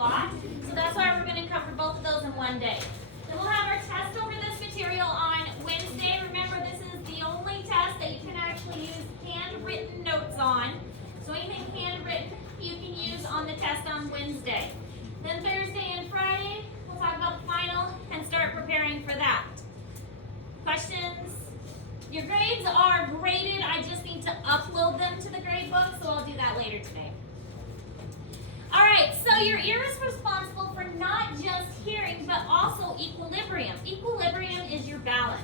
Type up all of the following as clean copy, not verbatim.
lot. So that's why we're going to cover both of those in one day. Then we'll have our test over this material on Wednesday. Remember, this is the only test that you can actually use handwritten notes on. So anything handwritten you can use on the test on Wednesday. Then Thursday and Friday, we'll talk about the final and start preparing for that. Questions? Your grades are graded. I just need to upload them to the grade book, so I'll do that later today. All right, so your ear is responsible for not just hearing, but also equilibrium. Equilibrium is your balance.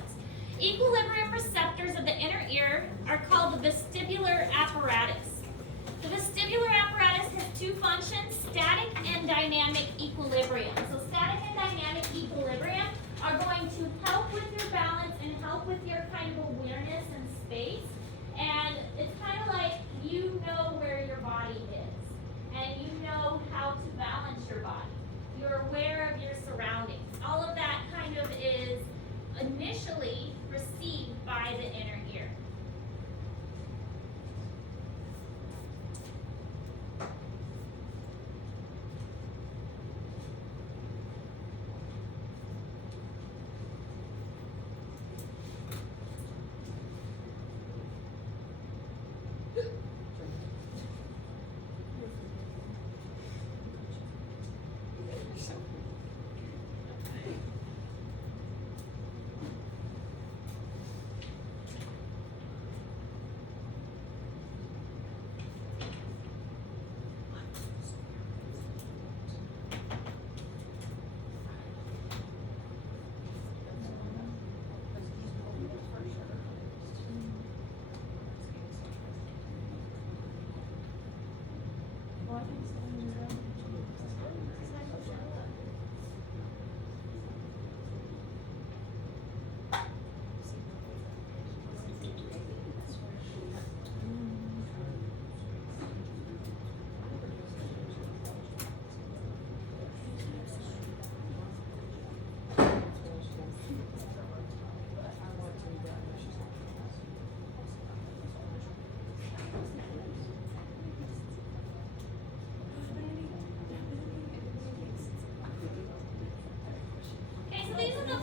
Equilibrium receptors of the inner ear are called the vestibular apparatus. The vestibular apparatus has two functions, static and dynamic equilibrium. So static and dynamic equilibrium are going to help with your balance and help with your kind of awareness in space. And it's kind of like you know where your body is and you know how to balance your body. You're aware of your surroundings. All of that kind of is initially received by the inner ear.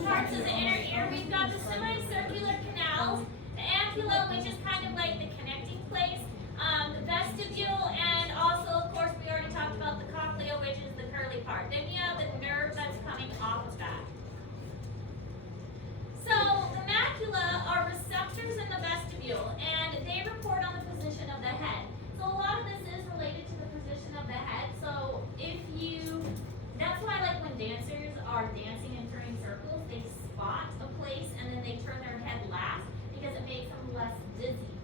Parts of the inner ear. We've got the semicircular canals, the ampulla, which is kind of like the connecting place, the vestibule, and also, of course, we already talked about the cochlea, which is the curly part. Then you have the nerve that's coming off of that. So the macula are receptors in the vestibule, and they report on the position of the head. So a lot of this is related to the position of the head. So that's why like when dancers are dancing and turning circles, they spot a place and then they turn their head last because it makes them less dizzy.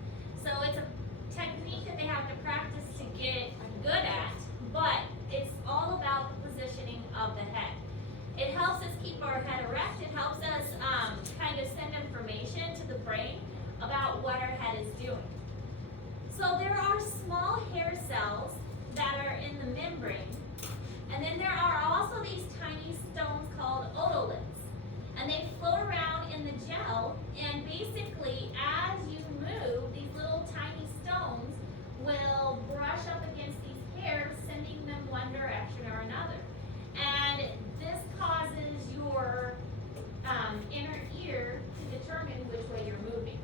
So it's a technique that they have to practice to get good at, but it's all about the positioning of the head. It helps us keep our head erect. It helps us kind of send information to the brain about what our head is doing. So there are small hair cells that are in the membrane. And then there are also these tiny stones called otoliths. And they float around in the gel, and basically as you move, these little tiny stones will brush up against these hairs, sending them one direction or another. And this causes your inner ear to determine which way you're moving.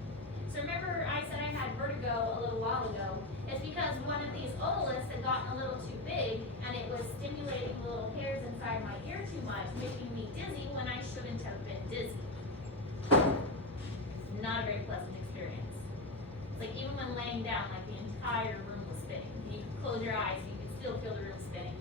So remember I said I had vertigo a little while ago. It's because one of these otoliths had gotten a little too big and it was stimulating the little hairs inside my ear too much, making me dizzy when I shouldn't have been dizzy. Not a very pleasant experience. Like even when laying down, like the entire room was spinning. You could close your eyes and you could still feel the room spinning.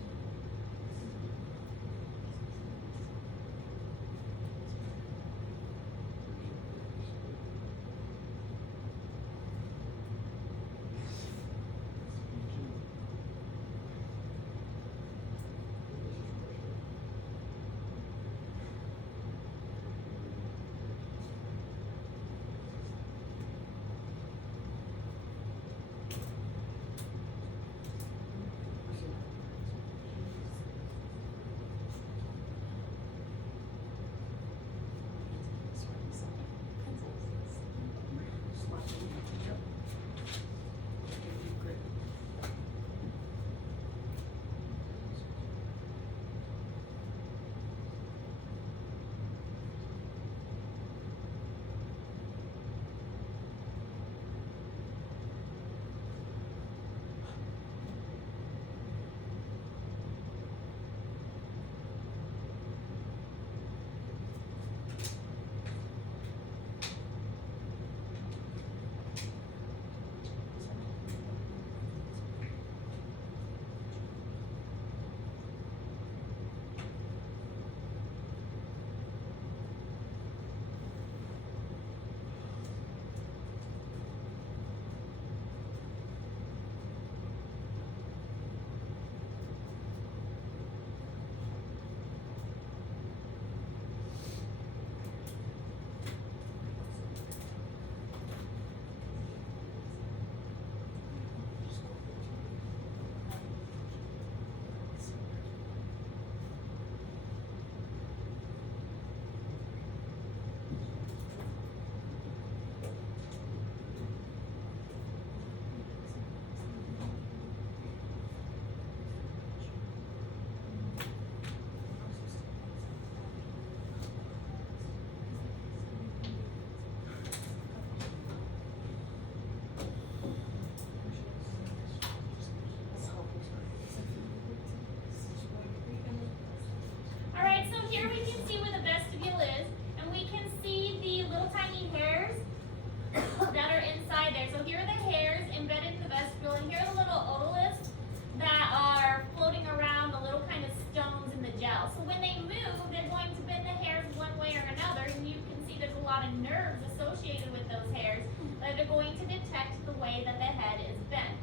lot of nerves associated with those hairs that are going to detect the way that the head is bent.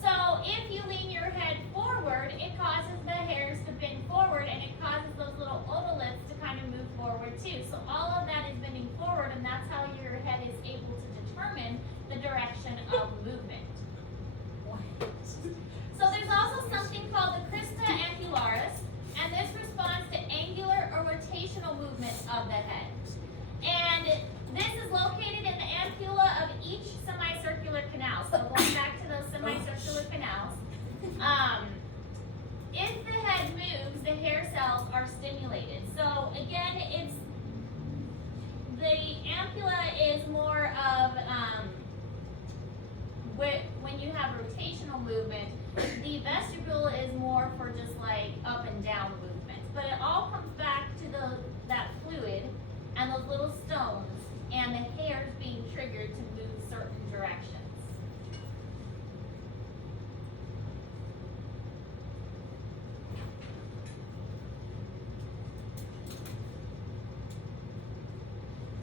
So if you lean your head forward, it causes the hairs to bend forward, and it causes those little otoliths to kind of move forward too. So all of that is bending forward, and that's how your head is able to determine the direction of movement. So there's also something called the crista angularis, and this responds to angular or rotational movement of the head. And this is located in the ampulla of each semicircular canal. So going back to those semicircular canals, if the head moves, the hair cells are stimulated. So again, it's the ampulla is more of when you have rotational movement. The vestibule is more for just like up and down movement. But it all comes back to that fluid and those little stones and the hairs being triggered to move certain directions.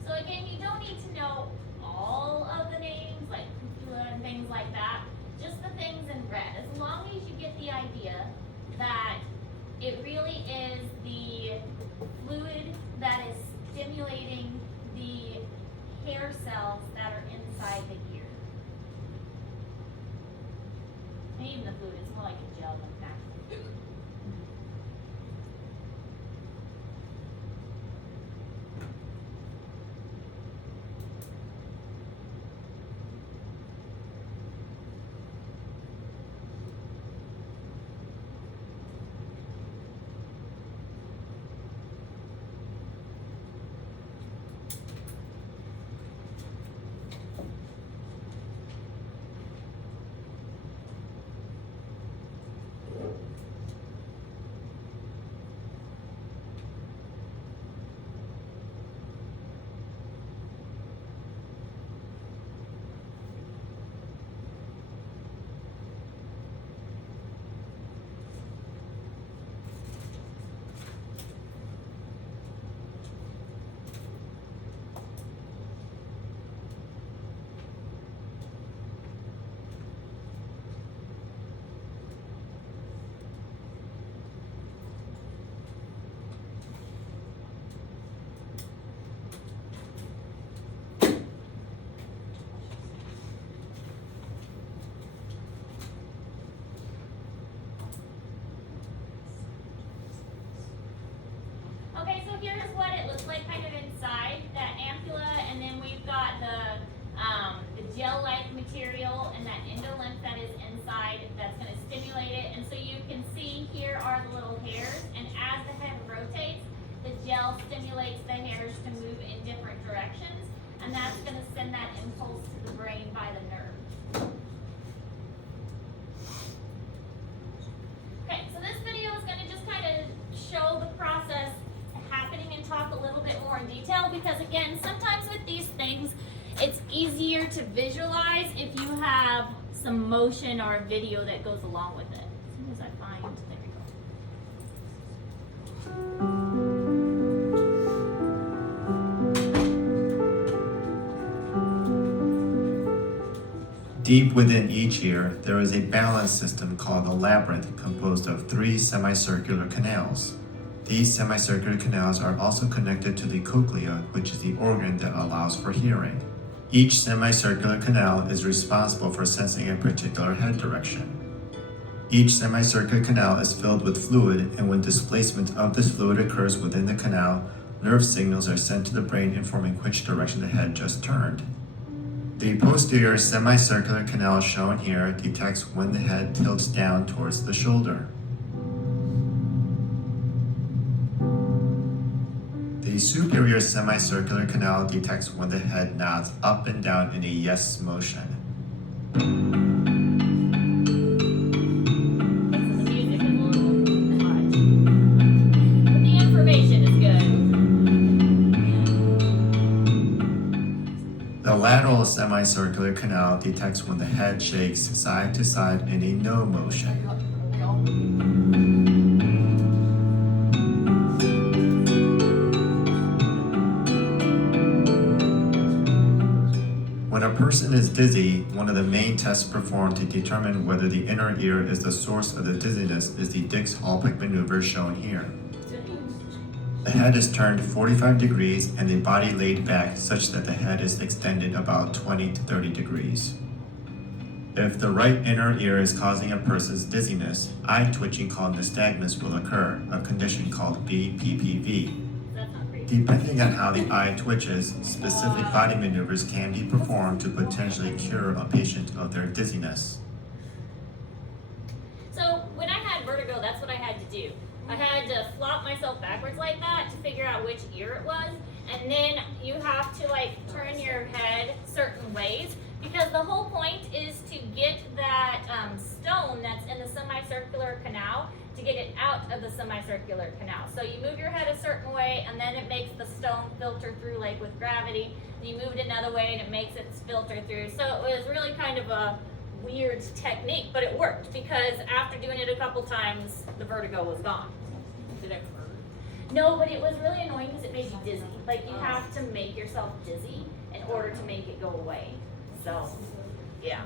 So again, you don't need to know all of the names like cupola and things like that, just the things in red. As long as you get the idea that it really is the fluid that is stimulating the hair cells that are inside the ear. And even the fluid is more like a gel than that. Okay, so here's what it looks like kind of inside that ampulla, and then we've got the gel-like material and that endolymph that is inside that's going to stimulate it. And so you can see here are the little hairs, and as the head rotates, the gel stimulates the hairs to move in different directions, and that's going to send that impulse to the brain by the nerve. Okay, so this video is going to just kind of show the process happening and talk a little bit more in detail, because again, sometimes with these things, it's easier to visualize if you have some motion or a video that goes along with it. As soon as I find, there we go. Deep within each ear, there is a balance system called a labyrinth composed of 3 semicircular canals. These semicircular canals are also connected to the cochlea, which is the organ that allows for hearing. Each semicircular canal is responsible for sensing a particular head direction. Each semicircular canal is filled with fluid, and when displacement of this fluid occurs within the canal, nerve signals are sent to the brain informing which direction the head just turned. The posterior semicircular canal shown here detects when the head tilts down towards the shoulder. The superior semicircular canal detects when the head nods up and down in a yes motion. The music is a little much, but the information is good. The lateral semicircular canal detects when the head shakes side to side in a no motion. person is dizzy, one of the main tests performed to determine whether the inner ear is the source of the dizziness is the Dix-Hallpike maneuver shown here. The head is turned 45 degrees and the body laid back such that the head is extended about 20 to 30 degrees. If the right inner ear is causing a person's dizziness, eye twitching called nystagmus will occur, a condition called BPPV. That's not great. Depending on how the eye twitches, specific body maneuvers can be performed to potentially cure a patient of their dizziness. So when I had vertigo, that's what I had to do. I had to flop myself backwards like that to figure out which ear it was, and then you have to like turn your head certain ways, because the whole point is to get that stone that's in the semicircular canal, to get it out of the semicircular canal. So you move your head a certain way, and then it makes the stone filter through like with gravity. And you move it another way, and it makes it filter through. So it was really kind of a weird technique, but it worked, because after doing it a couple times, the vertigo was gone. Did it hurt? No, but it was really annoying because it made you dizzy. Like you have to make yourself dizzy in order to make it go away. So, yeah.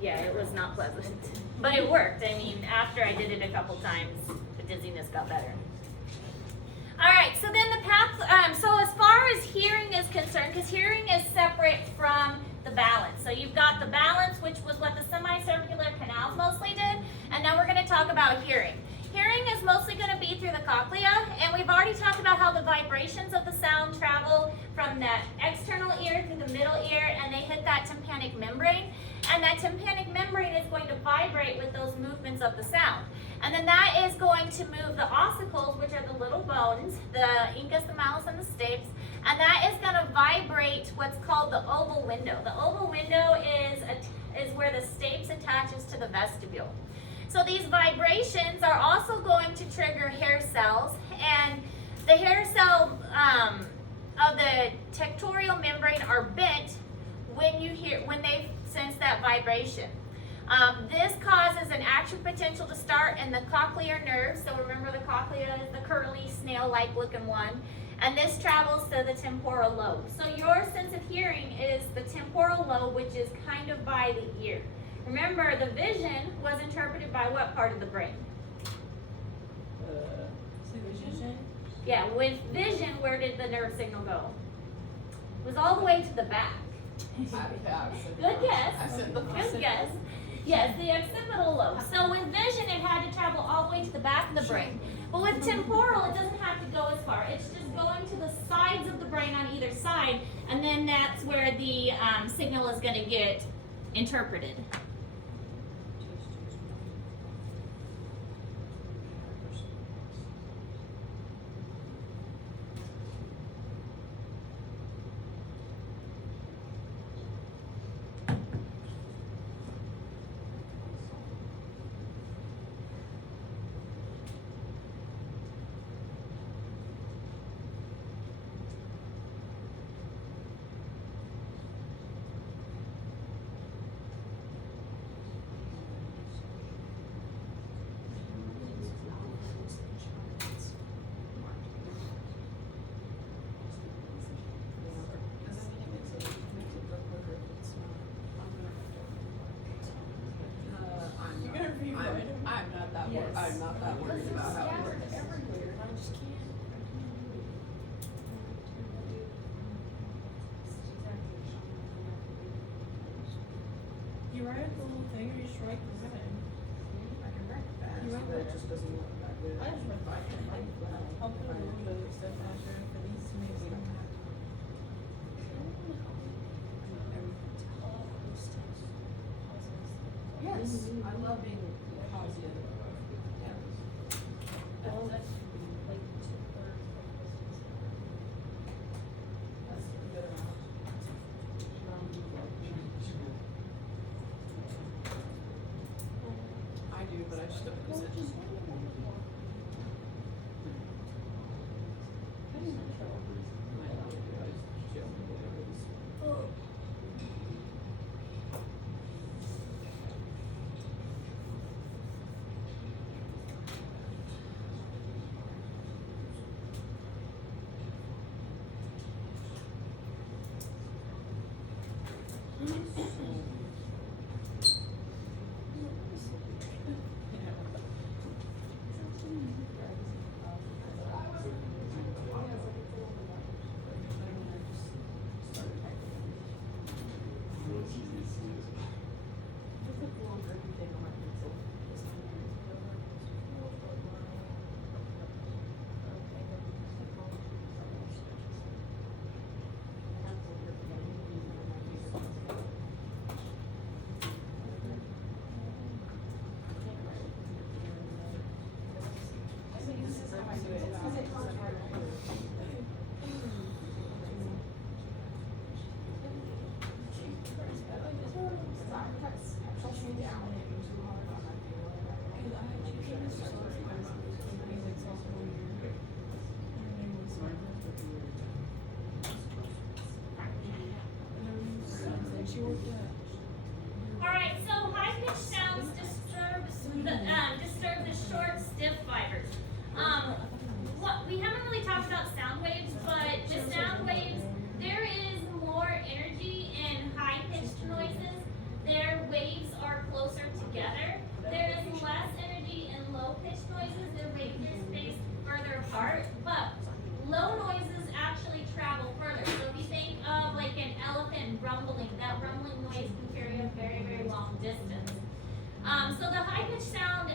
Yeah, it was not pleasant. But it worked. I mean, after I did it a couple times, the dizziness got better. Alright, so then the path, so as far as hearing is concerned, because hearing is separate from the balance. So you've got the balance, which was what the semicircular canals mostly did, and now we're going to talk about hearing. Hearing is mostly going to be through the cochlea, and we've already talked about how the vibrations of the sound travel from that external ear through the middle ear, and they hit that tympanic membrane, and that tympanic membrane is going to vibrate with those movements of the sound. And then that is going to move the ossicles, which are the little bones, the incus, the malleus, and the stapes, and that is going to vibrate what's called the oval window. The oval window is where the stapes attaches to the vestibule. So these vibrations are also going to trigger hair cells, and the hair cell of the tectorial membrane are bent when they sense that vibration. This causes an action potential to start in the cochlear nerve. So remember, the cochlea is the curly snail-like looking one, and this travels to the temporal lobe. So your sense of hearing is the temporal lobe, which is kind of by the ear. Remember, the vision was interpreted by what part of the brain? Vision? Yeah, with vision, where did the nerve signal go? It was all the way to the back. Good guess. Good guess. Yes, the occipital lobe. So with vision, it had to travel all the way to the back of the brain. But with temporal, it doesn't have to go as far. It's just going to the sides of the brain on either side, and then that's where the signal is going to get interpreted. I'm not that worried about how it works. Everywhere, and I just can't. You write the whole thing, or you just write the heading? I can write fast, You write but it fast? just doesn't look that good. I just write fast. I'll put a little bit of stuff out there if it needs to make We some. don't have to. Yes, I love being positive. Yeah. Well, That's like 2/3. that's a good amount. I do, but I just don't use it. She worked at. Alright, so high pitched sounds disturb the short, stiff fibers. We haven't really talked about sound waves, but the sound waves, there is more energy in high pitched noises. Their waves are closer together. There is less energy in low pitched noises. Their waves are spaced further apart, but low noises actually travel further. So if you think of like an elephant rumbling, that rumbling noise can carry a very, very long distance. So the high pitched sound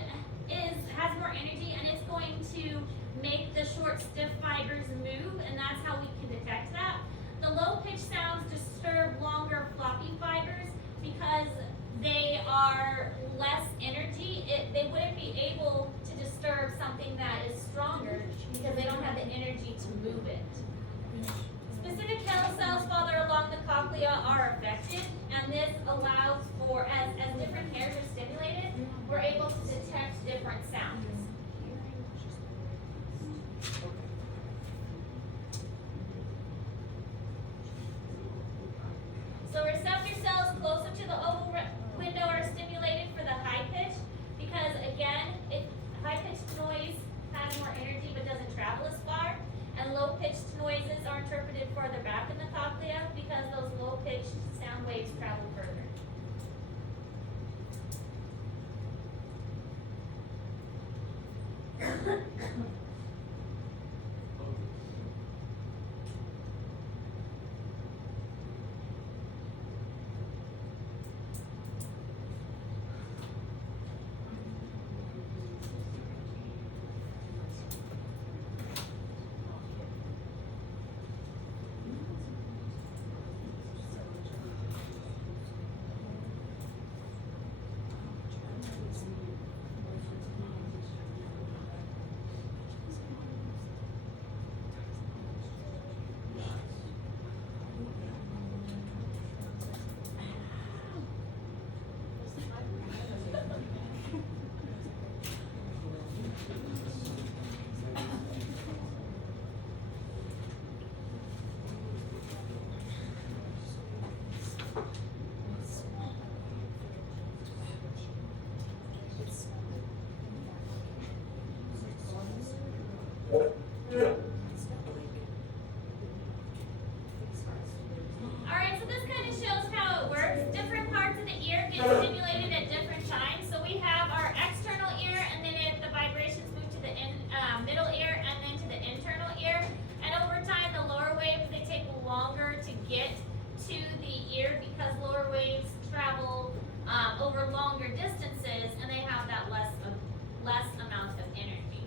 has more energy, and it's going to make the short, stiff fibers move, and that's how we can detect that. The low pitched sounds disturb longer, floppy fibers because they are less energy. They wouldn't be able to disturb something that is stronger because they don't have the energy to move it. Specific hair cells farther along the cochlea are affected, and this allows for, as different hairs are stimulated, we're able to detect different sounds. So receptor cells closer to the oval window are stimulated for the high pitch because, again, high pitched noise has more energy but doesn't travel as far, and low pitched noises are interpreted further back in the cochlea because those low pitched sound waves travel further. Alright, so this kind of shows how it works. Different parts of the ear get stimulated at different times. So we have our external ear, and then if the vibrations move to the middle ear and then to the internal ear. And over time, the lower waves, they take longer to get to the ear because lower waves travel over longer distances, and they have that less amount of energy.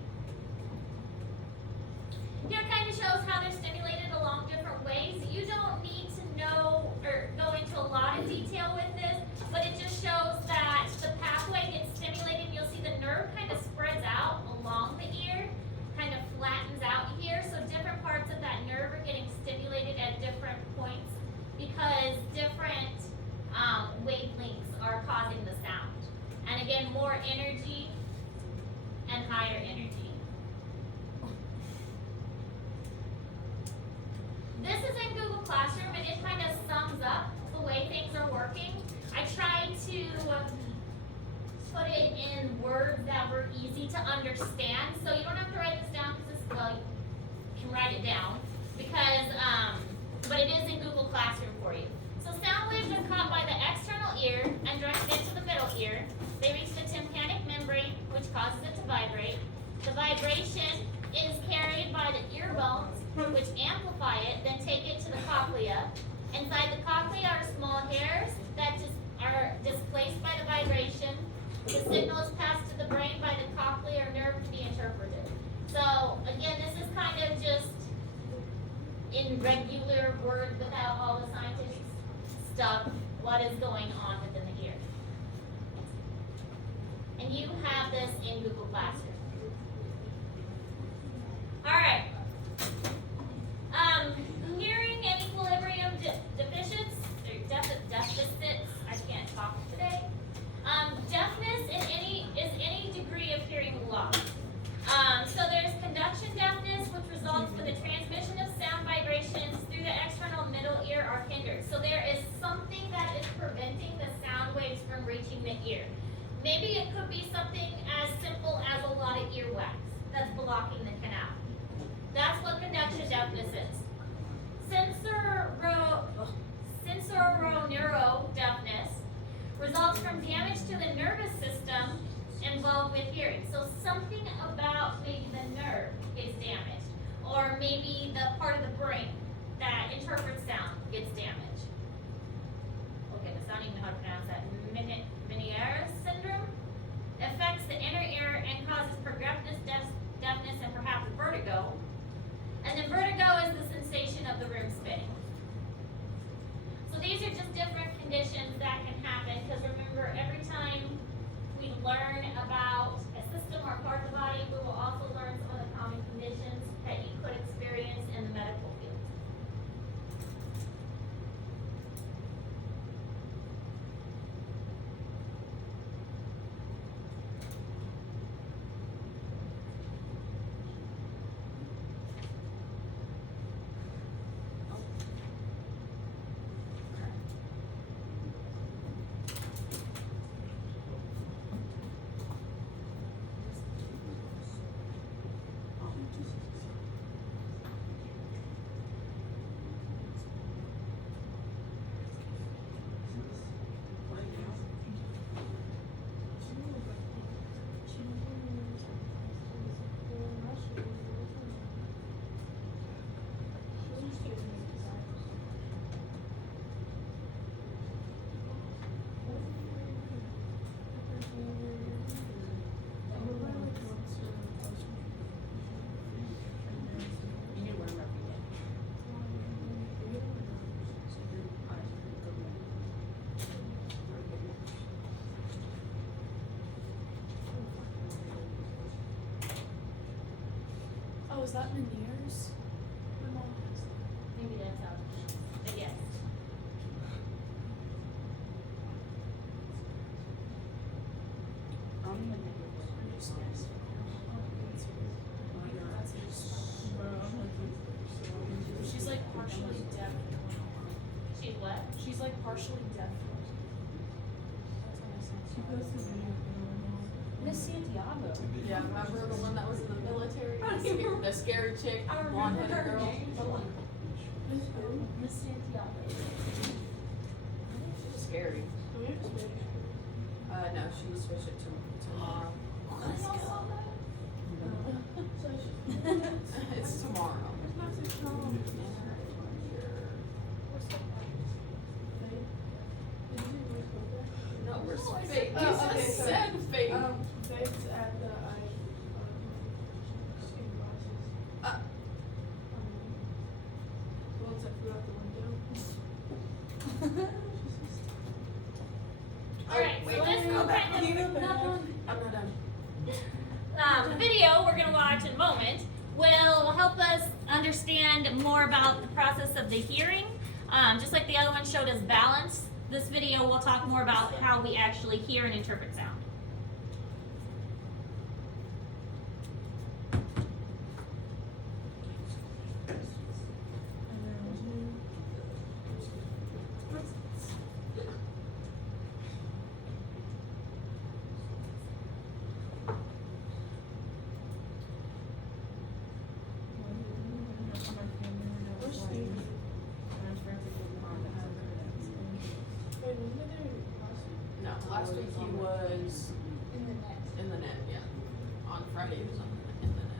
Here kind of shows how they're stimulated along different ways. You don't need to know or go into a lot of detail with this, but it just shows that the pathway gets stimulated. You'll see the nerve kind of spreads out along the ear, kind of flattens out here. So different parts of that nerve are getting stimulated at different points because different wavelengths are causing the sound. And again, more energy and higher energy. This is in Google Classroom, and it kind of sums up the way things are working. I tried to put it in words that were easy to understand, so you don't have to write this down because you can write it down because, but it is in Google Classroom for you. So sound waves are caught by the external ear and directed into the middle ear. They reach the tympanic membrane, which causes it to vibrate. The vibration is carried by the ear bones, which amplify it, then take it to the cochlea. Inside the cochlea are small hairs that are displaced by the vibration. The signal is passed to the brain by the cochlear nerve to be interpreted. So again, this is kind of just in regular words without all the scientific stuff, what is going on within the ear. And you have this in Google Classroom. results from damage to the nervous system involved with hearing. So something about maybe the nerve is damaged, or maybe the part of the brain that interprets sound gets damaged. Okay, I don't even know how to pronounce that. Meniere's syndrome affects the inner ear and causes progressive deafness, and perhaps vertigo. And then vertigo is the sensation of the room spinning. So these are just different conditions that can happen, because remember, every time we learn about a system or part of the body, we will also learn some of the common conditions that you could experience in the medical field. Oh, is that Meniere's? Maybe that's how it is. But yes. She's like partially deaf. She's what? She's like partially deaf. Miss Santiago. Yeah, remember the one that was in the military? The scary chick, blonde-headed girl? Miss Santiago. Scary. No, she was switched it to tomorrow. It's tomorrow. No, we're fake. You Oh, okay, just sorry. said fake. Faith's at the Uh, once I flew out the window. Alright, so this will I'm not done. the video we're going to watch in a moment will help us understand more about the process of the hearing. Just like the other one showed us balance, this video will talk more about how we actually hear and interpret sound. No, last week he was in the net, yeah. On Friday he was in the net.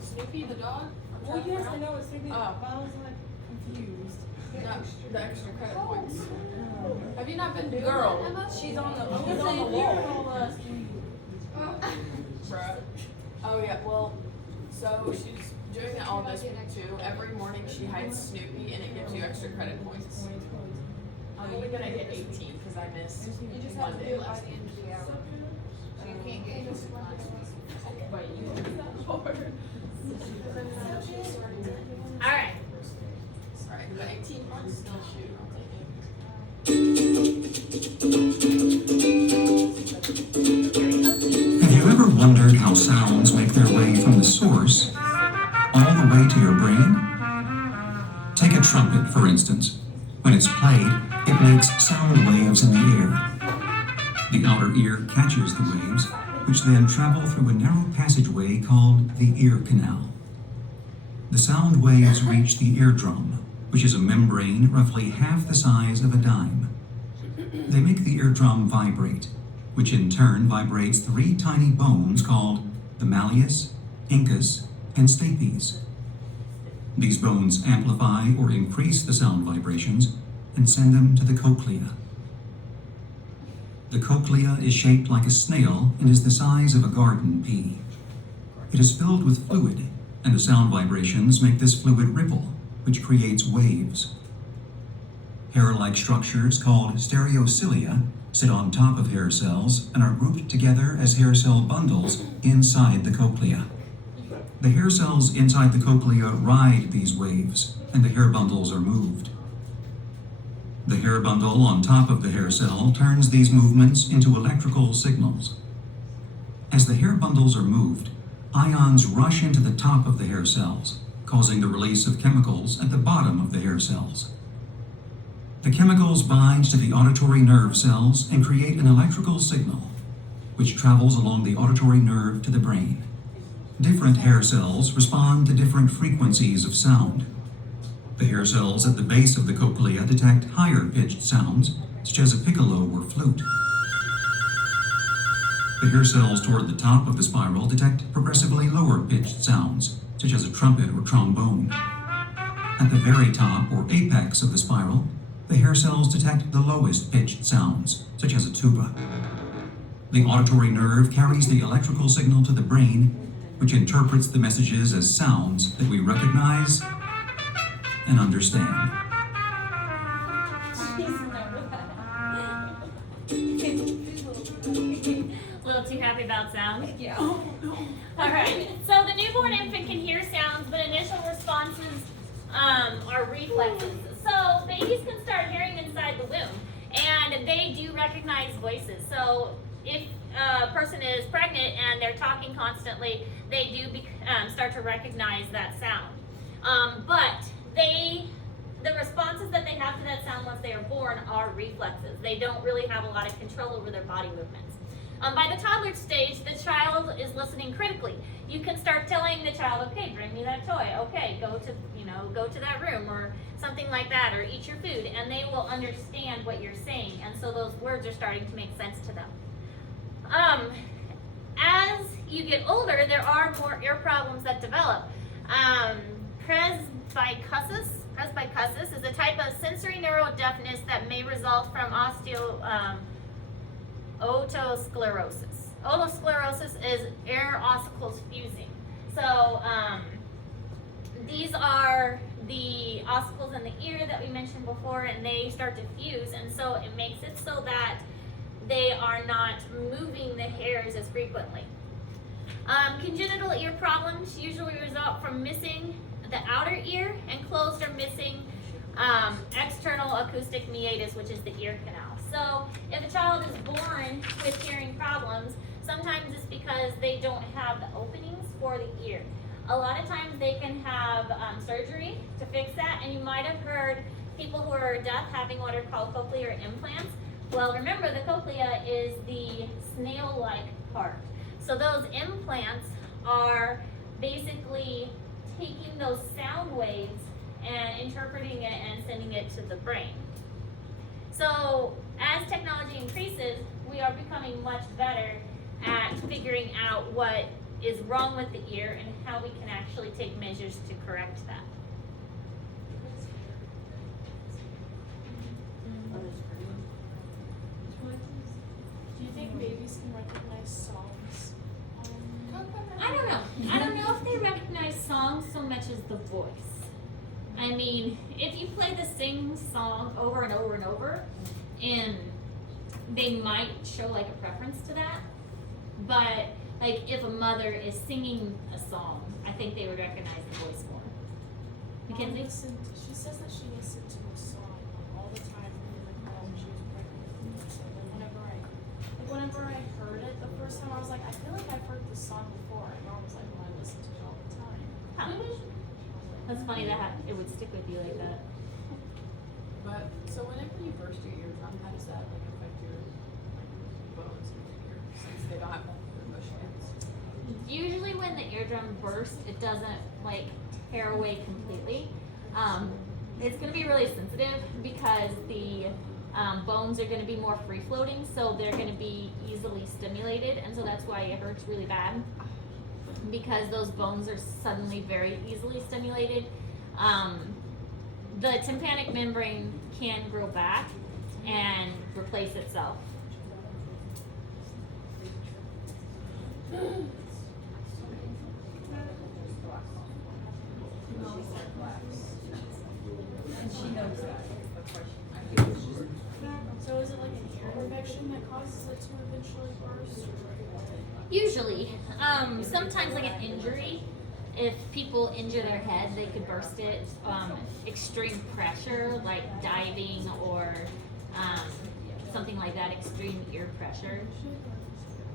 Snoopy the dog? Well, yes, I know it's Snoopy, but Oh. I was like confused. No, the extra credit points. Have you not been doing girl? She's on the, Oh, she's on the wall. Bruh. Oh yeah, well, so she's doing it all this week too. Every morning she hides Snoopy and it gives you extra credit points. I'm only gonna hit 18 because I missed Monday last week. Wait, you did that hard. Alright. Alright, but 18 points still shoot. I'll take Have you ever wondered how sounds make their way from the source all the way to your brain? Take a trumpet, for instance. When it's played, it makes sound waves in the air. The outer ear catches the waves, which then travel through a narrow passageway called the ear canal. The sound waves reach the eardrum, which is a membrane roughly half the size of a dime. They make the eardrum vibrate, which in turn vibrates 3 tiny bones called the malleus, incus, and stapes. These bones amplify or increase the sound vibrations and send them to the cochlea. The cochlea is shaped like a snail and is the size of a garden pea. It is filled with fluid, and the sound vibrations make this fluid ripple, which creates waves. Hair-like structures called stereocilia sit on top of hair cells and are grouped together as hair cell bundles inside the cochlea. The hair cells inside the cochlea ride these waves, and the hair bundles are moved. The hair bundle on top of the hair cell turns these movements into electrical signals. As the hair bundles are moved, ions rush into the top of the hair cells, causing the release of chemicals at the bottom of the hair cells. The chemicals bind to the auditory nerve cells and create an electrical signal, which travels along the auditory nerve to the brain. Different hair cells respond to different frequencies of sound. The hair cells at the base of the cochlea detect higher-pitched sounds, such as a piccolo or flute. The hair cells toward the top of the spiral detect progressively lower-pitched sounds, such as a trumpet or trombone. At the very top or apex of the spiral, the hair cells detect the lowest-pitched sounds, such as a tuba. The auditory nerve carries the electrical signal to the brain, which interprets the messages as sounds that we recognize and understand. A little too happy about sound. Yeah. Alright, so the newborn infant can hear sounds, but initial responses are reflexes. So babies can start hearing inside the womb, and they do recognize voices. So if a person is pregnant and they're talking constantly, they do start to recognize that sound. But the responses that they have to that sound once they are born are reflexes. They don't really have a lot of control over their body movements. By the toddler stage, the child is listening critically. You can start telling the child, okay, bring me that toy. Okay, go to that room or something like that, or eat your food, and they will understand what you're saying. And so those words are starting to make sense to them. As you get older, there are more ear problems that develop. Presbycusis is a type of sensory neurodeafness that may result from otosclerosis. Otosclerosis is air ossicles fusing. So these are the ossicles in the ear that we mentioned before, and they start to fuse, and so it makes it so that they are not moving the hairs as frequently. Congenital ear problems usually result from missing the outer ear, and closed or missing external acoustic meatus, which is the ear canal. So if a child is born with hearing problems, sometimes it's because they don't have the openings for the ear. A lot of times they can have surgery to fix that, and you might have heard people who are deaf having what are called cochlear implants. Well, remember, the cochlea is the snail-like part. So those implants are basically taking those sound waves and interpreting it and sending it to the brain. So as technology increases, we are becoming much better at figuring out what is wrong with the ear and how we can actually take measures to correct that. Do you think babies can recognize songs? I don't know. I don't know if they recognize songs so much as the voice. I mean, if you play the same song over and over and over, and they might show like a preference to that, but like if a mother is singing a song, I think they would recognize the voice more. Mackenzie? She says that she listened to a song all the time when she was pregnant. And whenever I heard it the first time, I was like, I feel like I've heard this song before. And mom was like, well, I listen to it all the time. Huh. That's funny that it would stick with you like that. But so whenever you burst your eardrum, how does that like affect your bones in your ear since they don't have multiple motions? Usually when when the eardrum bursts, it doesn't like tear away completely. It's gonna be really sensitive because the bones are gonna be more free floating, so they're gonna be easily stimulated, and so that's why it hurts really bad, because those bones are suddenly very easily stimulated. The tympanic membrane can grow back and replace itself. So is it like an ear infection that causes it to eventually burst? Usually, sometimes like an injury, if people injure their head, they could burst it. Extreme pressure, like diving or something like that, extreme ear pressure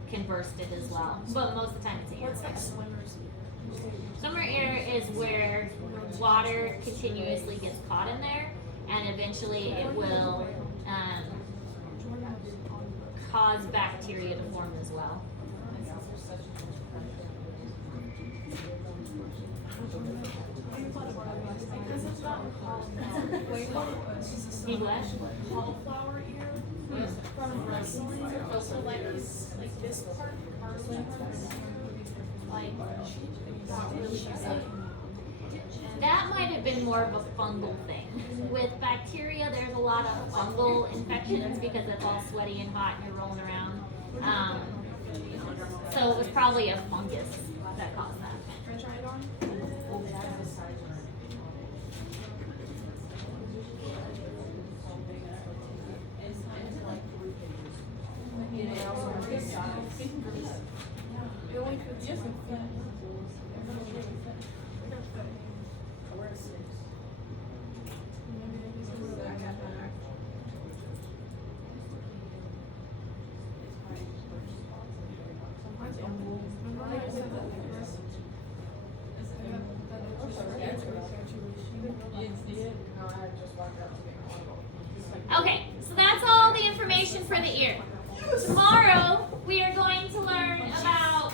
can burst it as well. But most of the time it's an ear What's like infection. swimmer's ear? Swimmer ear is where water continuously gets caught in there, and eventually it will cause bacteria to form as well. Because it's gotten cauliflower. You what? Cauliflower ear from wrestling. So like this part, like not really easy. That might have been more of a fungal thing. With bacteria, there's a lot of fungal infections because it's all sweaty and hot and you're rolling around. So it was probably a fungus that caused that. Can I try it on? It only fits just Okay, so that's all the information for the ear. Tomorrow, we are going to learn about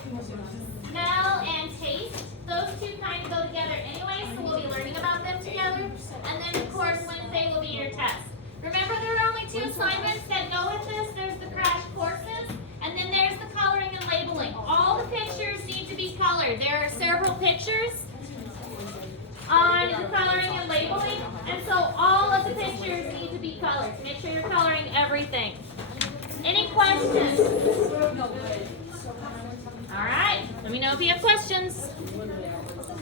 smell and taste. Those two kind of go together anyway, so we'll be learning about them together. And then, of course, Wednesday will be your test. Remember, there are only 2 assignments that go with this. There's the crash courses, and then there's the coloring and labeling. All the pictures need to be colored. There are several pictures on the coloring and labeling, and so all of the pictures need to be colored. Make sure you're coloring everything. Any questions? All right, let me know if you have questions.